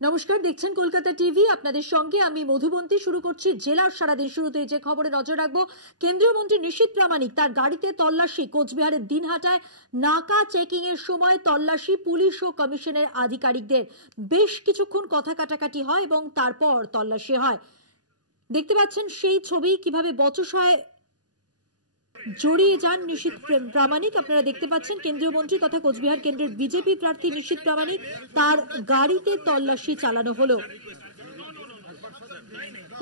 নমস্কার, দেখছেন কলকাতা টিভি। আপনাদের সঙ্গে আমি মধুবন্তী। শুরু করছি জেলার সারাদিন। শুরুতে যে খবরে নজর রাখবো, কেন্দ্রীয় মন্ত্রী নিশীথ প্রামাণিক তার গাড়িতে তল্লাশি। কোচবিহারের দিনহাটায় নাকা চেকিং এর সময় তল্লাশি। পুলিশ ও কমিশনের আধিকারিকদের বেশ কিছুক্ষণ কথা কাটাকাটি হয় এবং তারপর তল্লাশি হয়। দেখতে পাচ্ছেন সেই ছবি, কিভাবে বচসায় জড়িয়ে যান নিশীথ প্রামাণিক। আপনারা দেখতে পাচ্ছেন কেন্দ্রীয় মন্ত্রী তথা কোচবিহার কেন্দ্রের বিজেপি প্রার্থী নিশীথ প্রামাণিক, তার গাড়িতে তল্লাশি চালানো হলো।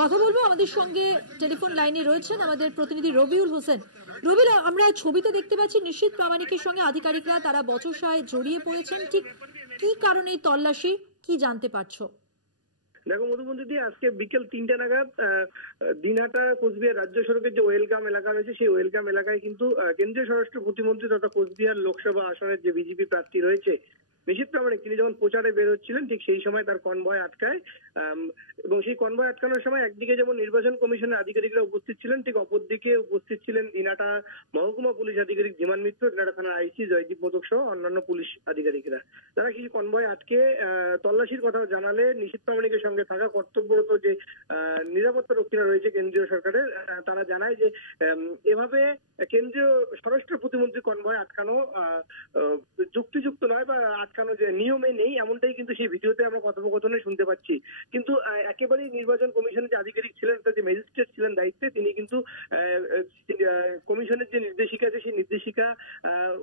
কথা বলবো, আমাদের সঙ্গে টেলিফোন লাইনে রয়েছেন আমাদের প্রতিনিধি রবিউল হোসেন। রবিউল, আমরা ছবিতে দেখতে পাচ্ছি নিশীথ প্রামাণিকের সঙ্গে আধিকারিকরা তারা বচসায় জড়িয়ে পড়েছেন। ঠিক কি কারণে তল্লাশি, কি জানতে পারছো? দেখো মধুবন্তী, আজকে বিকেল 3টা নাগাদ দিনহাটা কোচবিহার রাজ্য সড়কের যে ওয়েলকাম এলাকা রয়েছে, সেই ওয়েলকাম এলাকায় কিন্তু কেন্দ্রীয় স্বরাষ্ট্র প্রতিমন্ত্রী তথা কোচবিহার লোকসভা আসনের যে বিজেপি প্রার্থী রয়েছে নিশীথ প্রামাণিক, তিনি যখন প্রচারে বের হচ্ছিলেন ঠিক সেই সময় তার কনভয় আটকায়। এবং সেই কনভয় আটকানোর সময় একদিকে যেমন নির্বাচন কমিশনের আধিকারিকরা উপস্থিত ছিলেন, ঠিক অপরদিকে উপস্থিত ছিলেন দিনহাটা মহকুমা পুলিশ আধিকারিক ধীমান মিত্র, দিনহাটা থানার আইসি জয়দীপ মোদক সহ অন্যান্য পুলিশ আধিকারিকরা। তারা কিছু কনভয় আটকে তল্লাশির কথা জানালে নিশীথ প্রামাণিকের সঙ্গে থাকা কর্তব্যরত যে নিরাপত্তা রক্ষীরা রয়েছে কেন্দ্রীয় সরকারের, তারা জানায় যে এভাবে কেন্দ্রীয় স্বরাষ্ট্র প্রতিমন্ত্রী কনভয় আটকানো যুক্তিযুক্ত নয় বা আটকানো যে নিয়মে নেই, এমনটাই কিন্তু সেই ভিডিওতে আমরা কথোপকথনে শুনতে পাচ্ছি। কিন্তু একেবারেই নির্বাচন কমিশনের যে আধিকারিক ছিলেন, যে ম্যাজিস্ট্রেট ছিলেন দায়িত্বে, তিনি কিন্তু কমিশনের যে নির্দেশিকা আছে সেই নির্দেশিকা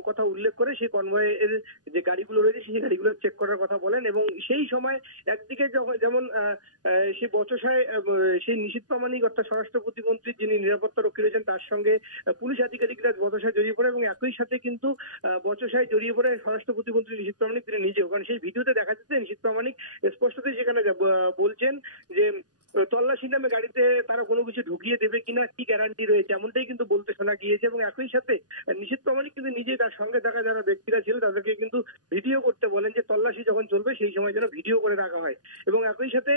কথা উল্লেখ করে সেই কনভয়ের যে গাড়িগুলো রয়েছে সেই গাড়িগুলো চেক করার কথা বলেন। এবং সেই সময় একদিকে যেমন সেই বচসায় সেই নিশীথ প্রামাণিক অর্থাৎ স্বরাষ্ট্র প্রতিমন্ত্রী যিনি নিরাপত্তা রক্ষী রয়েছেন তার সঙ্গে পুলিশ আধিকারিকরা বচসায় জড়িয়ে পড়ে এবং একই সাথে কিন্তু বচসায় জড়িয়ে পড়ে স্বরাষ্ট্র প্রতিমন্ত্রী নিশীথ প্রামাণিক তিনি নিজেও। কারণ সেই ভিডিওতে দেখা যাচ্ছে নিশীথ প্রামাণিক স্পষ্টতই সেখানে বলছেন যে তল্লাশি নামে গাড়িতে তারা কোনো কিছু ঢুকিয়ে দেবে কিনা কি গ্যারান্টি রয়েছে, এমনটাই কিন্তু বলতে শোনা গিয়েছে। এবং একই সাথে নিশীথ প্রামাণিক কিন্তু নিজে তার সঙ্গে থাকা যারা ব্যক্তিরা ছিল তাদেরকে কিন্তু ভিডিও করতে বলেন, যে তল্লাশি যখন চলবে সেই সময় যেন ভিডিও করে রাখা হয়। এবং একই সাথে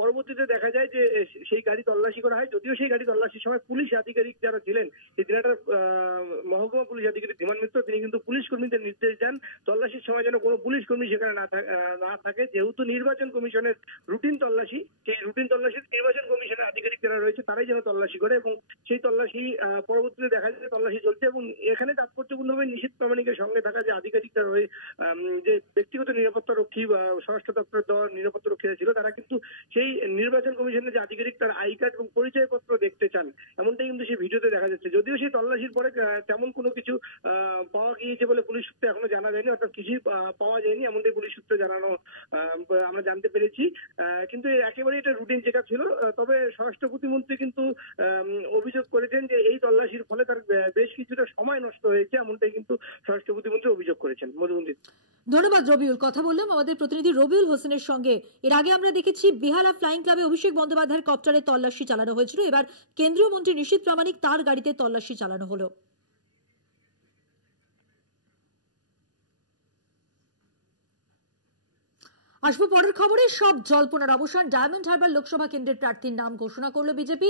পরবর্তীতে দেখা যায় যে সেই গাড়ি তল্লাশি করা হয়, যদিও সেই গাড়ি তল্লাশির সময় পুলিশ আধিকারিক যারা ছিলেন, সেই দিনহাটার মহকুমা পুলিশ আধিকারিক ধীমান মিত্র, তিনি কিন্তু পুলিশ কর্মীদের নির্দেশ দেন তল্লাশির সময় যেন কোনো পুলিশ কর্মী সেখানে না থাকে। যেহেতু নির্বাচন কমিশনের রুটিন তল্লাশি, সেই রুটিন তল্লাশি নির্বাচন কমিশনের আধিকারিক যারা রয়েছে তারাই যেন তল্লাশি করে। এবং সেই তল্লাশি পরবর্তীতে দেখা যায় তল্লাশি চলছে। এবং এখানে তাৎপর্যপূর্ণভাবে নিশীথ প্রামাণিকের সঙ্গে থাকা যে আধিকারিকরা যে ব্যক্তিগত নিরাপত্তা রক্ষী বা স্বরাষ্ট্র দপ্তরের দেওয়া নিরাপত্তা রক্ষীরা ছিল, তারা কিন্তু সেই নির্বাচন কমিশনের যে আধিকারিক তার আই কার্ড এবং পরিচয়পত্র দেখতে চান, এমনটাই কিন্তু সেই ভিডিওতে দেখা যাচ্ছে। যদিও সেই তল্লাশির পরে তেমন কোনো কিছু পাওয়া গিয়েছে বলে পুলিশ সূত্রে এখনো জানা যায়নি, অর্থাৎ কিছুই পাওয়া যায়নি এমনটাই পুলিশ সূত্রে জানানো আমরা জানতে পেরেছি। কিন্তু একেবারে এটা রুটিন চেকআপ ছিল। তবে স্বরাষ্ট্র প্রতিমন্ত্রী কিন্তু অভিযোগ করেছেন যে এই তল্লাশির ফলে তার বেশ কিছুটা সময় নষ্ট হয়েছে, এমনটাই কিন্তু স্বরাষ্ট্র প্রতিমন্ত্রী অভিযোগ করেছেন। মধুবন্তী, ধন্যবাদ রবিউল। কথা বললাম আমাদের প্রতিনিধি রবিউল হোসেনের সঙ্গে। এর আগে আমরা দেখেছি বেহালা ফ্লাইং ক্লাবে অভিষেক বন্দ্যোপাধ্যায়ের কপ্টারে তল্লাশি চালানো হয়েছিল। এবার কেন্দ্রীয় মন্ত্রী নিশীথ প্রামাণিক তার গাড়িতে তল্লাশি চালানো হলো। আসবো পরের খবরে। সব জল্পনার অবসান। ডায়মন্ড হারবার লোকসভা কেন্দ্রের প্রার্থীর নাম ঘোষণা করলো বিজেপি।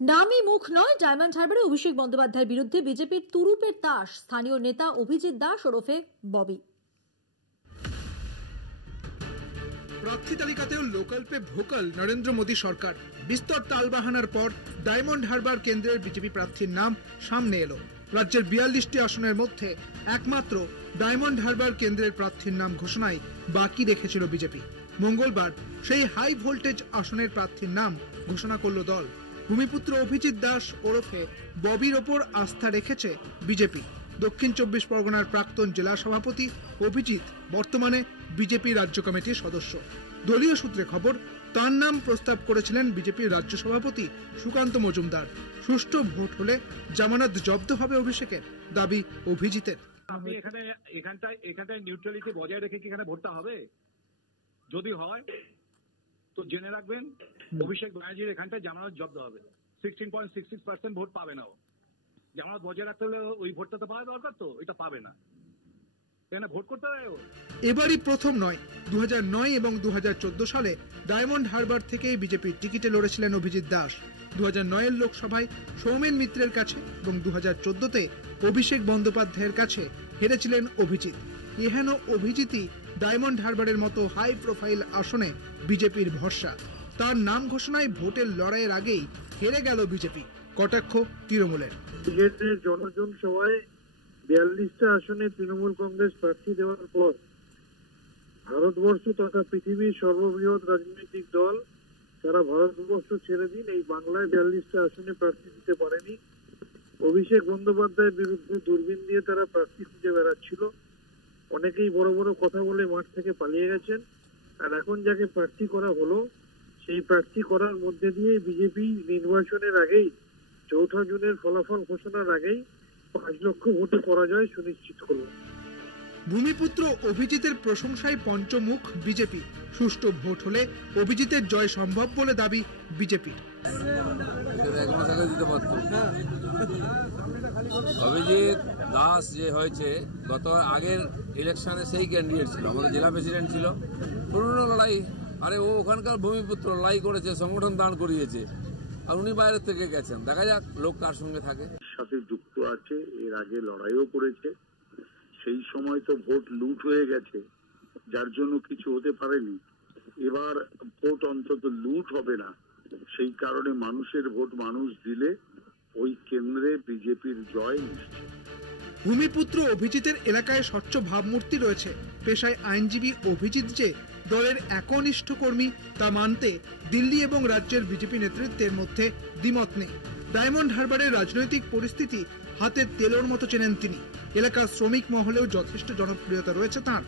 নামই মুখ নয়, ডায়মন্ড হারবারে অভিষেক বন্দ্যোপাধ্যায়ের বিরুদ্ধে বিজেপির তুরুপের তাস স্থানীয় নেতা অভিজিৎ দাস ওরফে ববি। প্রার্থী তালিকাতেও লোকাল পে ভোকাল নরেন্দ্র মোদী সরকার। বিস্তর তালবাহানার পর ডায়মন্ড হারবার কেন্দ্রের বিজেপি প্রার্থীর নাম সামনে এলো। রাজ্যের 42টি আসনের মধ্যে একমাত্র ডায়মন্ড হারবার কেন্দ্রের প্রার্থীর নাম ঘোষণায় বাকি রেখেছিল বিজেপি। মঙ্গলবার সেই হাই ভোল্টেজ আসনের প্রার্থীর নাম ঘোষণা করল দল। ভূমিপুত্র অভিজিৎ দাস ওরফে ববির ওপর আস্থা রেখেছে বিজেপি। দক্ষিণ 24 পরগনার প্রাক্তন জেলা সভাপতি অভিজিৎ বর্তমানে বিজেপি রাজ্য কমিটির সদস্য। দলীয় সূত্রে খবর, তার নাম প্রস্তাব করেছিলেন বিজেপির রাজ্য সভাপতি সুকান্ত মজুমদার। সুষ্ঠু ভোট হলে জামানত জব্দ হবে অভিষেকের, দাবি অভিজিতের। আপনি এখানটায় নিউট্রালিটি বজায় রেখে কি এখানে ভোটটা হবে? যদি হয় তো জেনে রাখবেন অভিষেক ব্যানার্জির এখানটায় জামানত জব্দ হবে। 16.66% ভোট পাবে না। ও জামানত বজায় রাখতে হলে ওই ভোটটা তো পাওয়া দরকার, তো এটা পাবে না। ভোট করতে হবে। এবারই প্রথম নয়, 2009 এবং 2014 সালে ডায়মন্ড হারবার থেকে বিজেপির টিকিটে লড়েছিলেন অভিজিৎ দাস। 2009 লোকসভায় সৌমেন মিত্রের কাছে এবং 2014-তে অভিষেক বন্দ্যোপাধ্যায়ের কাছে হেরেছিলেন অভিজিৎ। এহেন অভিজিৎই ডায়মন্ড হারবারের মতো হাই প্রোফাইল আসনে বিজেপির ভরসা। তার নাম ঘোষণায় ভোটের লড়াইয়ের আগেই হেরে গেল বিজেপি, কটাক্ষ তৃণমূলের। জনজন সভায় 42টা আসনে তৃণমূল কংগ্রেস প্রার্থী দেওয়ার পর ভারতবর্ষ তথা পৃথিবীর সর্ববৃহৎ রাজনৈতিক দল তারা ভারতবর্ষ ছেড়ে দিন এই বাংলায় 42টা আসনে প্রার্থী দিতে পারেনি। অভিষেক বন্দ্যোপাধ্যায়ের বিরুদ্ধে দূরবীন দিয়ে তারা প্রার্থী খুঁজে বেড়াচ্ছিল। অনেকেই বড় বড় কথা বলে মাঠ থেকে পালিয়ে গেছেন। আর এখন যাকে প্রার্থী করা হলো সেই প্রার্থী করার মধ্যে দিয়ে বিজেপি নির্বাচনের আগেই 4 জুনের ফলাফল ঘোষণার আগেই 5 লক্ষ ভোটে পরাজয় সুনিশ্চিত করল। ভূমিপুত্র অভিজিতের প্রশংসায় পঞ্চমুখ বিজেপি। সুষ্ঠু ভোট হলে অভিজিতের জয় সম্ভব বলে দাবি বিজেপির। অভিজিৎ দাস যে হয়েছে গত আগের ইলেকশনে সেই ক্যান্ডিডেট ছিল, আমাদের জেলা প্রেসিডেন্ট ছিল। পুরনো লড়াই, আরে ও ওখানকার ভূমিপুত্র লড়াই করেছে, সংগঠন দাঁড় করিয়েছে, আর উনি বাইরের থেকে গেছেন। দেখা যাক লোক কার সঙ্গে থাকে। সাথে যুক্ত আছে, এর আগে লড়াইও করেছে। সেই সময় তো ভোট লুট হয়ে গেছে, যার জন্য কিছু হতে পারেনি। এবার ভোট অন্তত লুট হবে না, সেই কারণে মানুষের ভোট মানুষ দিলে ওই কেন্দ্রে বিজেপির জয় নিশ্চিত। ভূমিপুত্র অভিজিতের এলাকায় স্বচ্ছ ভাবমূর্তি রয়েছে। পেশায় আইনজীবী অভিজিৎ যে দলের একনিষ্ঠ কর্মী তা মানতে দিল্লি এবং রাজ্যের বিজেপি নেতৃত্বের মধ্যে দ্বিমত নেই। ডায়মন্ড হারবারের রাজনৈতিক পরিস্থিতি হাতের তেলের মতো চেনেন তিনি। এলাকার শ্রমিক মহলেও যথেষ্ট জনপ্রিয়তা রয়েছে তাঁর।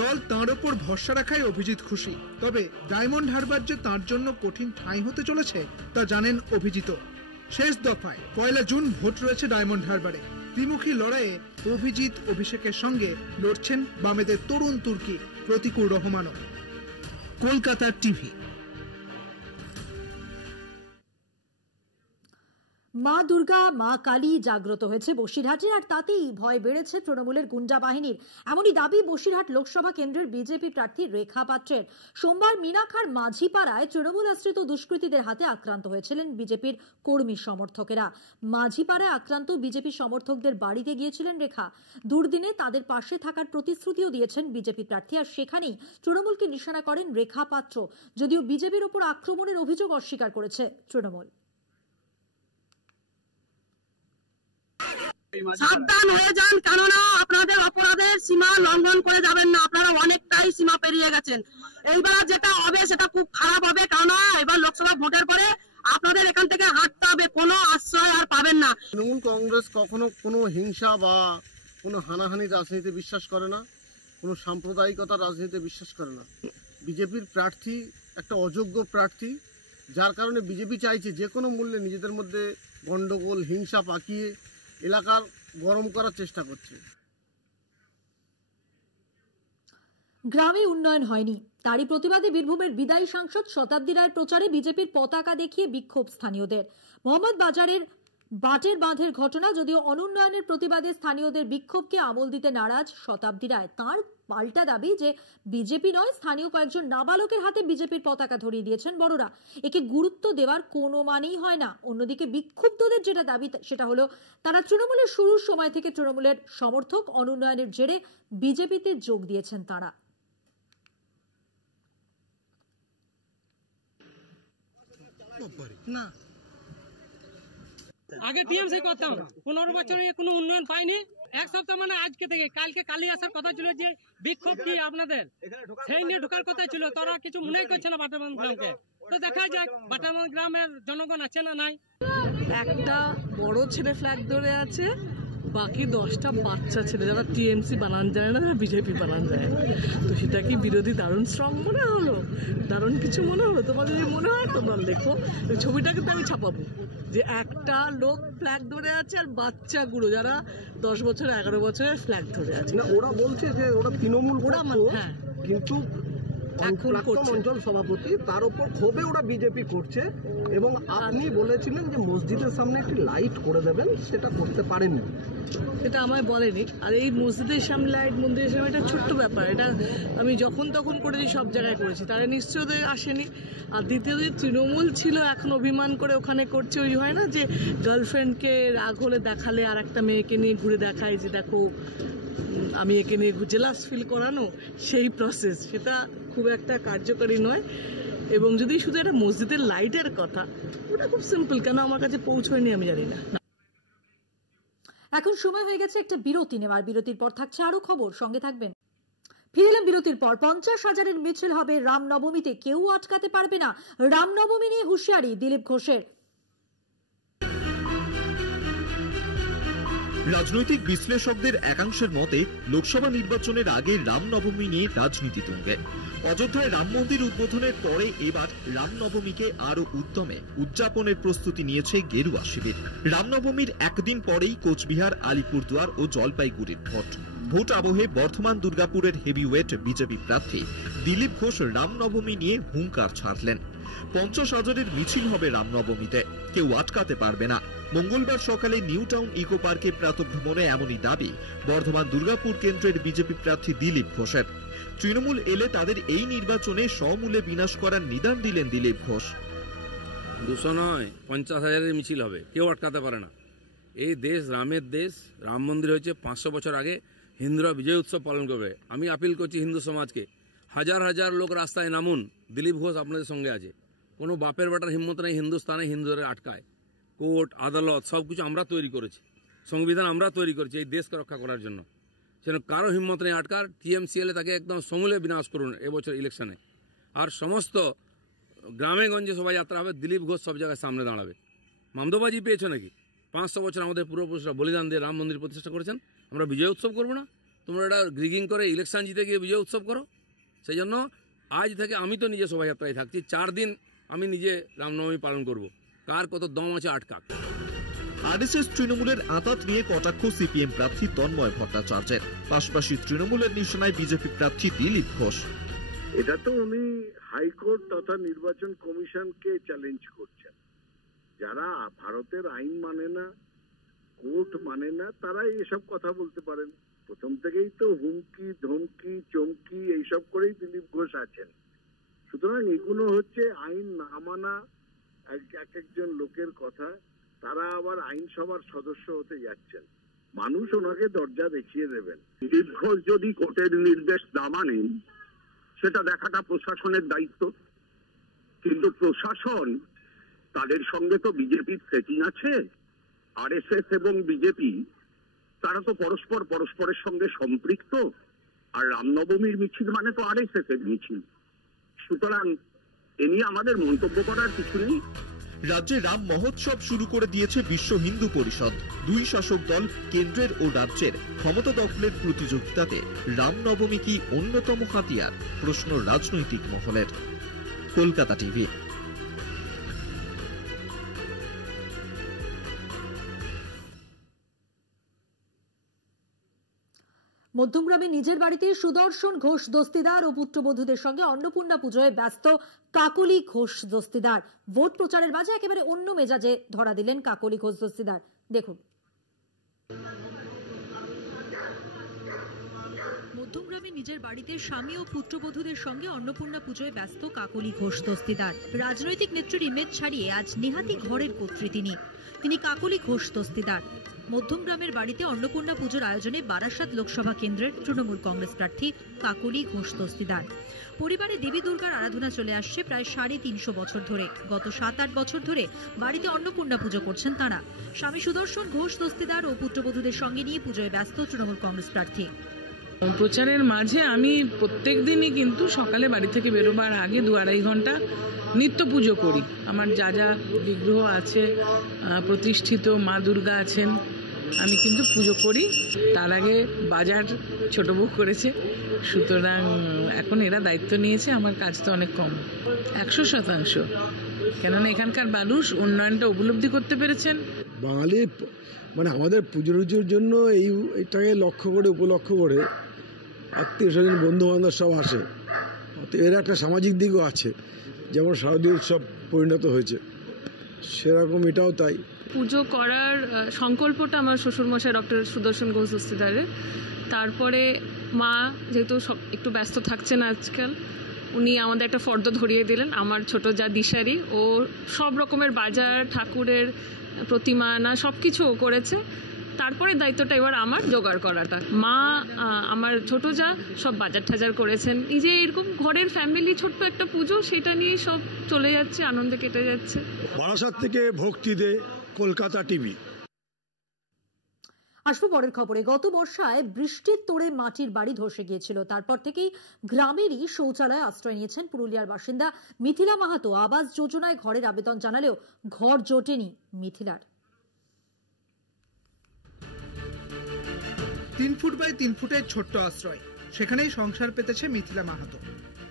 দল তাঁর ওপর ভরসা রাখায় অভিজিৎ খুশি। তবে ডায়মন্ড হারবার যে তাঁর জন্য কঠিন ঠাঁই হতে চলেছে তা জানেন অভিজিৎ। শেষ দফায় 1 জুন ভোট রয়েছে ডায়মন্ড হারবারে। ত্রিমুখী লড়াইয়ে অভিজিৎ অভিষেকের সঙ্গে লড়ছেন বামেদের তরুণ তুর্কি প্রতিকুর রহমানও। কলকাতা টিভি। মা দুর্গা মা কালী জাগ্রত হয়েছে বসিরহাটে, আর তাতেই ভয় বেড়েছে তৃণমূলের গুন্ডা বাহিনীর। এমনই দাবি বসিরহাট লোকসভা কেন্দ্রের বিজেপি প্রার্থী রেখা পাত্রের। সোমবার মিনাখার মাঝিপাড়ায় তৃণমূল আশ্রিত দুষ্কৃতীদের হাতে আক্রান্ত হয়েছিলেন বিজেপির কর্মী সমর্থকেরা। মাঝিপাড়ায় আক্রান্ত বিজেপি সমর্থকদের বাড়িতে গিয়েছিলেন রেখা। দুর্দিনে তাদের পাশে থাকার প্রতিশ্রুতিও দিয়েছেন বিজেপি প্রার্থী, আর সেখানেই তৃণমূলকে নিশানা করেন রেখা পাত্র। যদিও বিজেপির ওপর আক্রমণের অভিযোগ অস্বীকার করেছে তৃণমূল। সাবধান হয়ে যান, কেননা আপনাদের অপরাধের সীমা লঙ্ঘন করে যাবেন না। আপনারা অনেকটাই সীমা পেরিয়ে গেছেন। এইবার যেটা হবে সেটা খুব খারাপ হবে, কেননা এবার লোকসভা ভোটের পরে আপনাদের এখান থেকে হাঁটতে হবে, কোনো আশ্রয় আর পাবেন না। তৃণমূল কংগ্রেস কখনো কোনো হিংসা বা কোনো হানাহানি রাজনীতি বিশ্বাস করে না, কোনো সাম্প্রদায়িকতা রাজনীতিতে বিশ্বাস করে না। বিজেপির প্রার্থী একটা অযোগ্য প্রার্থী, যার কারণে বিজেপি চাইছে যে কোনো মূল্যে নিজেদের মধ্যে গন্ডগোল হিংসা পাকিয়ে এলাকার গরম করার চেষ্টা করছে। গ্রামে উন্নয়ন হয়নি, তারই প্রতিবাদে বীরভূমের বিদায়ী সাংসদ শতাব্দী রায়ের প্রচারে বিজেপির পতাকা দেখিয়ে বিক্ষোভ স্থানীয়দের। মোহাম্মদ বাজারের বাটের বাঁধের ঘটনা, যদিও অনুন্নয়নের প্রতিবাদে স্থানীয়দের বিক্ষোভকে আমল দিতে নারাজ শতাব্দী রায়। তাঁর পাল্টা দাবি যে বিজেপি নয়, স্থানীয় কয়েকজন নাবালকের হাতে বিজেপির পতাকা ধরিয়ে দিয়েছেন বড়রা। একে গুরুত্ব দেওয়ার কোনো মানেই হয় না। অন্যদিকে বিক্ষুব্ধদের যেটা দাবি সেটা হলো তারা তৃণমূলের শুরুর সময় থেকে তৃণমূলের সমর্থক, অনুন্নয়নের জেরে বিজেপিতে যোগ দিয়েছেন তারা। না, আগে টিএমসি করতাম, 15 বছরে কোনো উন্নয়ন পাইনি। এক সপ্তাহ মানে আজকে থেকে কালকে কালি আসার কথা ছিল, যে বিক্ষোভ কি আপনাদের সেই নিয়ে ঢোকার কথা ছিল, তারা কিছু মনে করছে না বাটারবান গ্রামকে। তো দেখা যাক বাটারবান গ্রামের জনগণ আছে না নাই। একটা বড় ছেলে ফ্ল্যাগ ধরে আছে, বাকি 10টা বাচ্চা ছেলে যারা টিএমসি বানান যায় না, যারা বিজেপি বানান যায় না। তো সেটা কি বিরোধী দারুণ স্ট্রং মনে হলো, দারুণ কিছু মনে হলো? তোমাদের যদি মনে হয় তোমরা লেখো, ছবিটা কিন্তু আমি ছাপাবো যে একটা লোক ফ্ল্যাগ ধরে আছে আর বাচ্চাগুলো যারা 10 বছর 11 বছরের ফ্ল্যাগ ধরে আছে। ওরা বলছে যে ওরা তৃণমূল ওরা হ্যাঁ কিন্তু এখন অঞ্চল সভাপতি তার উপর ক্ষোভে ওরা বিজেপি করছে। এবং আপনি বলেছিলেন যে মসজিদের সামনে একটি লাইট করে দেবেন, সেটা করতে পারেননি। এটা আমায় বলেনি। আর এই মসজিদের সামনে লাইট, মন্দিরের সামনে এটা ছোট্ট ব্যাপার, এটা আমি যখন তখন করেছি, সব জায়গায় করেছি, তারা নিশ্চয়ই আসেনি। আর দ্বিতীয়ত তৃণমূল ছিল, এখন অভিমান করে ওখানে করছে। ওই হয় না যে গার্লফ্রেন্ডকে রাগ হলে দেখালে আর একটা মেয়েকে নিয়ে ঘুরে দেখায় যে দেখো আমি একে নিয়ে জেলাস ফিল করানো সেই প্রসেস, সেটা খুব একটা কার্যকরী নয়। এবং যদি শুধু একটা মসজিদের লাইটের কথা, ওটা খুব সিম্পল, কেন আমার কাছে পৌঁছয়নি আমি জানি না। এখন সময় হয়ে গেছে একটা বিরতি নেওয়ার। বিরতির পর থাকছে আরো খবর, সঙ্গে থাকবেন। ফিরে এলাম বিরতির পর। 50,000-এর মিছিল হবে রামনবমীতে, কেউ আটকাতে পারবে না। রামনবমী নিয়ে হুঁশিয়ারি দিলীপ ঘোষের। রাজনৈতিক বিশ্লেষকদের একাংশের মতে লোকসভা নির্বাচনের আগে রামনবমী নিয়ে রাজনীতি তুঙ্গে। অযোধ্যায় রাম মন্দির উদ্বোধনের পরে এবার রামনবমীকে আরো উদ্যমে উদযাপনের প্রস্তুতি নিয়েছে গেরুয়া শিবির। রামনবমীর একদিন পরেই কোচবিহার, আলিপুরদুয়ার ও জলপাইগুড়ির ভোট আবহে বর্ধমান দুর্গাপুরের হেভিওয়েট বিজেপি প্রার্থী দিলীপ ঘোষ রামনবমী নিয়ে হুঙ্কার ছাড়লেন। 50,000-এর মিছিল হবে রামনবমীতে, কেউ আটকাতে পারবে না। মঙ্গলবার সকালে নিউ টাউন ইকো পার্কে প্রাতঃভ্রমণে এমনই দাবি বর্ধমান দুর্গাপুর কেন্দ্রের বিজেপি প্রার্থী দিলীপ ঘোষের। তৃণমূল এলে তাদের এই নির্বাচনে সমূলে বিনাশ করার নিদান দিলেন দিলীপ ঘোষ। 200 নয়, 50,000-এর মিছিল হবে, কেউ আটকাতে পারে না। এই দেশ রামের দেশ। রাম মন্দির হয়েছে 500 বছর আগে। হিন্দুরা বিজয় উৎসব পালন করবে। আমি আপিল করছি হিন্দু সমাজকে, হাজার হাজার লোক রাস্তায় নামুন, দিলীপ ঘোষ আপনাদের সঙ্গে আছে। কোনো বাপের বেটার হিম্মত নেই হিন্দুস্তানে হিন্দুদের আটকায়। কোর্ট আদালত সব কিছু আমরা তৈরি করেছি, সংবিধান আমরা তৈরি করেছি এই দেশকে রক্ষা করার জন্য। সেজন্য কারো হিম্মত নেই আটকার। টিএমসিএলে তাকে একদম সমূলে বিনাশ করুন এবছর ইলেকশনে। আর সমস্ত গ্রামে গঞ্জে শোভাযাত্রা হবে, দিলীপ ঘোষ সব জায়গায় সামনে দাঁড়াবে। মামদোবাজি পেয়েছো নাকি? 500 বছর আমাদের পূর্বপুরুষরা বলিদান দিয়ে রাম মন্দির প্রতিষ্ঠা করেছেন। আমরা বিজয় উৎসব করবো না? তোমরা এটা গ্রিগিং করে ইলেকশন জিতে গিয়ে বিজয় উৎসব করো। সেই জন্য আজ থেকে আমি তো নিজে শোভাযাত্রায় থাকছি। 4 দিন আমি নিজে রামনবমী পালন করব। কার কত দম আছে আটকাক। আরএসএস তৃণমূলের আঁতাত নিয়ে কটাক্ষ সিপিএম প্রার্থী তন্ময় ভট্টাচার্যের। পাশাপাশি তৃণমূলের নিশানায় বিজেপি প্রার্থী দিলীপ ঘোষ। এটা তো উনি হাইকোর্ট তথা নির্বাচন কমিশনকে চ্যালেঞ্জ করছেন। যারা ভারতের আইন মানে না, কোর্ট মানে না, তারাই এসব কথা বলতে পারেন। প্রথম থেকেই তো হুমকি ধমকি চমকি এইসব করেই দিলীপ ঘোষ আছেন। সুতরাং এগুলো হচ্ছে আইন না মানা এক একজন লোকের কথা। তারা আবার আইনসভার সদস্য হতে যাচ্ছেন। মানুষ ওনাকে দরজা দেখিয়ে দেবেন। দিলীপ ঘোষ যদি কোর্টের নির্দেশ না মানেন, সেটা দেখাটা প্রশাসনের দায়িত্ব। কিন্তু প্রশাসন, তাদের সঙ্গে তো বিজেপির সেটিং আছে। আরএসএস এবং বিজেপি তারা তো পরস্পরের সঙ্গে সম্পৃক্ত। আর রামনবমীর মিছিল মানে তো আরএসএস এর মিছিল। সুতরাং এ নিয়ে আমাদের মন্তব্য করার কিছু নেই। রাজ্যে রাম মহোৎসব শুরু করে দিয়েছে বিশ্ব হিন্দু পরিষদ। 2 শাসক দল কেন্দ্রের ও রাজ্যের ক্ষমতা দখলের প্রতিযোগিতাতে রামনবমী কি অন্যতম হাতিয়ার? প্রশ্ন রাজনৈতিক মহলের। কলকাতা টিভি। মধ্যমগ্রামে নিজের বাড়িতে সুদর্শন ঘোষ দস্তিদার ও পুত্রবধূদের সঙ্গে অন্নপূর্ণা পুজোয় ব্যস্ত কাকলি ঘোষ দস্তিদার। ভোট প্রচারের মাঝে একেবারে অন্য মেজাজে ধরা দিলেন কাকলি ঘোষ দস্তিদার। দেখুন। মধ্যমগ্রামে নিজের বাড়িতে স্বামী ও পুত্রবধূদের সঙ্গে অন্নপূর্ণা পুজোয় ব্যস্ত কাকলি ঘোষ দস্তিদার। রাজনৈতিক নেত্রীর ইমেজ ছাড়িয়ে আজ নেহাতি ঘরের কর্ত্রী তিনি কাকলি ঘোষ দস্তিদার। মধ্যমগ্রামের বাড়িতে অন্নপূর্ণা পুজোর আয়োজনে বারাসাত লোকসভা কেন্দ্রের তৃণমূল কংগ্রেস প্রার্থী কাকলি ঘোষ দস্তিদার। পরিবারে দেবী দুর্গার আরাধনা চলে আসছে প্রায় 350 বছর ধরে। গত 7-8 বছর ধরে বাড়িতে অন্নপূর্ণা পুজো করছেন তারা। স্বামী সুদর্শন ঘোষ দস্তিদার ও পুত্রবধূদের সঙ্গে নিয়ে পুজোয় ব্যস্ত তৃণমূল কংগ্রেস প্রার্থী। প্রচারের মাঝে আমি প্রত্যেক দিনই কিন্তু সকালে বাড়ি থেকে বেরোবার আগে 2-2.5 ঘন্টা নিত্য পুজো করি। আমার যা যা বিগ্রহ আছে, প্রতিষ্ঠিত মা দুর্গা আছেন, আমি কিন্তু পুজো করি। তার আগে বাজার ছোট বউ করেছে, সুতরাং এখন এরা দায়িত্ব নিয়েছে, আমার কাজ তো অনেক কম। 100%, কেননা এখানকার মানুষ উন্নয়নটা উপলব্ধি করতে পেরেছেন। বাঙালি মানে আমাদের পুজোর জন্য এইটাকে লক্ষ্য করে উপলক্ষ করে আত্মীয় স্বজন বন্ধু বান্ধব সব আসে। এর একটা সামাজিক দিকও আছে, যেমন শারদীয় উৎসব পরিণত হয়েছে, সেরকম এটাও তাই। পুজো করার সংকল্পটা আমার শ্বশুরমশাই ডক্টর সুদর্শন ঘোষ দস্তিদারের। তারপরে মা যেহেতু সব একটু ব্যস্ত থাকছেন আজকাল, উনি আমাদের একটা ফর্দ ধরিয়ে দিলেন। আমার ছোট যা দিশারি, ও সব রকমের বাজার, ঠাকুরের প্রতিমা আনা সব কিছু ও করেছে। তারপরে দায়িত্বটা এবার আমার জোগাড় করাটা। মা, আমার ছোট যা সব বাজার টাজার করেছেন। এই যে এরকম ঘরের ফ্যামিলি ছোট্ট একটা পুজো, সেটা নিয়ে সব চলে যাচ্ছে, আনন্দে কেটে যাচ্ছে। বারাসাত থেকে ভক্তি দে, কলকাতা টিভি। আসবো পরের খবরে। গত বর্ষায় বৃষ্টির তোড়ে মাটির বাড়ি ধসে গিয়েছিল। তারপর থেকেই গ্রামেরই শৌচালয়ে আশ্রয় নিয়েছেন পুরুলিয়ার বাসিন্দা মিথিলা মাহাতো। আবাস যোজনায় ঘরের আবেদন জানালেও ঘর জোটেনি মিথিলার। 3 ফুট বাই 3 ফুটের ছোট্ট আশ্রয়, সেখানেই সংসার পেতেছে মিথিলা মাহাতো।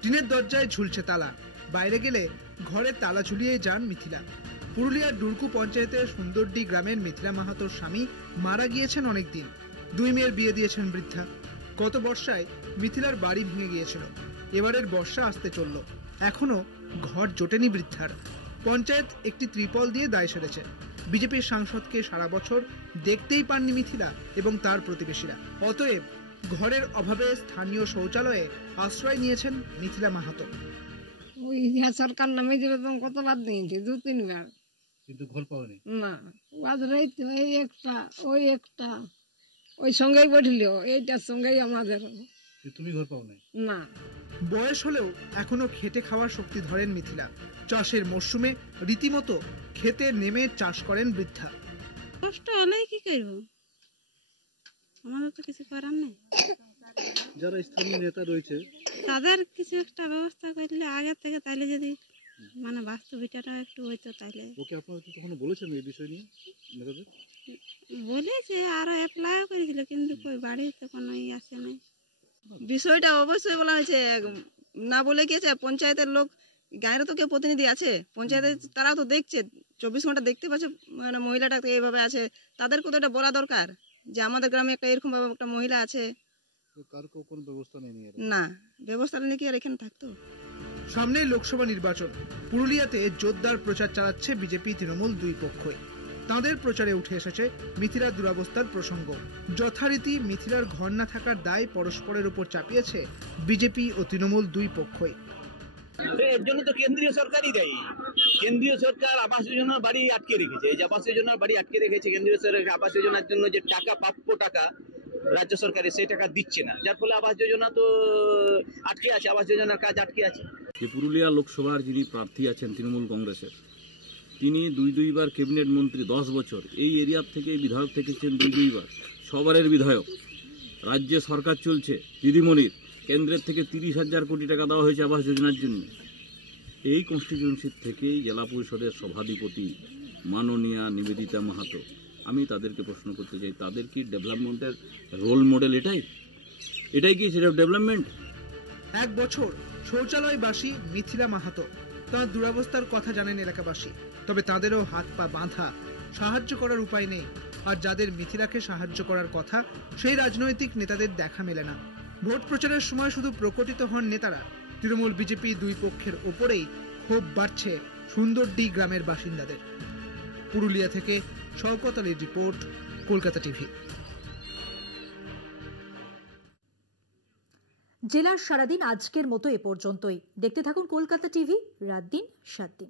টিনের দরজায় ঝুলছে তালা, বাইরে গেলে ঘরের তালা ঝুলিয়ে যান মিথিলা। পুরুলিয়ার ডুরকু পঞ্চায়েতের সুন্দরডি গ্রামের মিথিলা মাহাতোর স্বামী মারা গিয়েছেন অনেকদিন। 2 মেয়ের বিয়ে দিয়েছেন বৃদ্ধা। গত বর্ষায় মিথিলার বাড়ি ভেঙে গিয়েছিল। এবারের বর্ষা আসতে চলল, এখনো ঘর জোটেনি বৃদ্ধার। পঞ্চায়েত একটি ত্রিপল দিয়ে দায় সেরেছে। বিজেপির সাংসদকে সারা বছর দেখতেই পাননি মিথিলা এবং তার প্রতিবেশীরা। অতএব ঘরের অভাবে স্থানীয় শৌচালয়ে আশ্রয় নিয়েছেন মিথিলা মাহাতো। ওই সরকার নামে যে কতবার দিয়েছে, 2-3 বার, কিন্তু ঘর পাওনি না। আজ রাইতে ওই একটা ওই সঙ্গেই বসল, এইটার সঙ্গেই আমাদের। তুমি ঘর পাও না। বয়স হলেও এখনো খেটে খাওয়ার শক্তি ধরেন মিথিলা। চাষের মরশুমে রীতিমতো খেতে নেমে চাষ করেন বৃদ্ধা। কষ্ট হলে কি করব, আমাদের তো কিছু করার নেই। যারা স্থানীয় নেতা রয়েছে তাদের কিছু একটা ব্যবস্থা করলে আগে থেকে, তাইলে যদি মানে বাস্তবিকটা একটু হইতো, তাইলে। ওকে আপনারা কি কখনো বলেছেন এই বিষয় নিয়ে নেতাদের? বলেছে, আরো অ্যাপ্লাই করেছিল, কিন্তু কই বাড়িতে কোনো আসে নাই। বিষয়টা অবশ্যই বলা হয়েছে, না বলে গিয়েছে পঞ্চায়েতের লোক, গাঁয়েরও তো কেউ প্রতিনিধি আছে পঞ্চায়েতে, তারাও তো দেখছে, 24 ঘন্টা দেখতে পাচ্ছে মানে মহিলাটা এইভাবে আছে। তাদেরকে তো এটা বলা দরকার যে আমাদের গ্রামে একটা এরকম ভাবে একটা মহিলা আছে। না, ব্যবস্থা নিয়ে কি আর এখানে থাকতো? সামনে লোকসভা নির্বাচন। পুরুলিয়াতে জোরদার প্রচার চালাচ্ছে বিজেপি তৃণমূল দুই পক্ষই। তাঁদের প্রচারে উঠে এসেছে মিথিলার দুরবস্থার প্রসঙ্গ। যথারীতি মিথিলার ঘর না থাকার দায় পরস্পরের উপর চাপিয়েছে বিজেপি ও তৃণমূল দুই পক্ষই। এর জন্য তো কেন্দ্রীয় সরকারই দায়ী। কেন্দ্রীয় সরকার আবাস যোজনার বাড়ি আটকে রেখেছে। এই যে আবাস যোজনার বাড়ি আটকে রেখেছে, কেন্দ্রীয় সরকার আবাস যোজনার জন্য যে টাকা, প্রাপ্য টাকা রাজ্য সরকারের, সেই টাকা দিচ্ছে না, যার ফলে আবাস যোজনা তো আটকে আছে, আবাস যোজনার কাজ আটকে আছে। যে পুরুলিয়া লোকসভার যিনি প্রার্থী আছেন তৃণমূল কংগ্রেসের, তিনি 2-2বার ক্যাবিনেট মন্ত্রী, 10 বছর এই এরিয়ার থেকে বিধায়ক থেকেছেন 2-2বার, সবারের বিধায়ক। রাজ্যে সরকার চলছে দিদিমণির, কেন্দ্রের থেকে 30,000 কোটি টাকা দেওয়া হয়েছে আবাস যোজনার জন্য। এই কনস্টিটিউয়েন্সির থেকেই জেলা পরিষদের সভাধিপতি মাননীয়া নিবেদিতা মাহাতো। আমি তাদেরকে প্রশ্ন করতে চাই, তাদের কি ডেভেলপমেন্টের রোল মডেল এটাই কি সেটা ডেভেলপমেন্ট? 1 বছর শৌচালয়বাসী মিথিলা মাহাতো। তাঁর দুরবস্থার কথা জানেন এলাকাবাসী, তবে তাদেরও হাত পা বাঁধা, সাহায্য করার উপায় নেই। আর যাদের মিথিলাকে সাহায্য করার কথা, সেই রাজনৈতিক নেতাদের দেখা মেলে না। ভোট প্রচারের সময় শুধু প্রকটিত হন নেতারা। তৃণমূল বিজেপি দুই পক্ষের ওপরেই ক্ষোভ বাড়ছে সুন্দরডি গ্রামের বাসিন্দাদের। পুরুলিয়া থেকে শওকত আলীর রিপোর্ট, কলকাতা টিভি। জেলার সারাদিন আজকের মতো এ পর্যন্তই। দেখতে থাকুন কলকাতা টিভি, রাত দিন 7 দিন।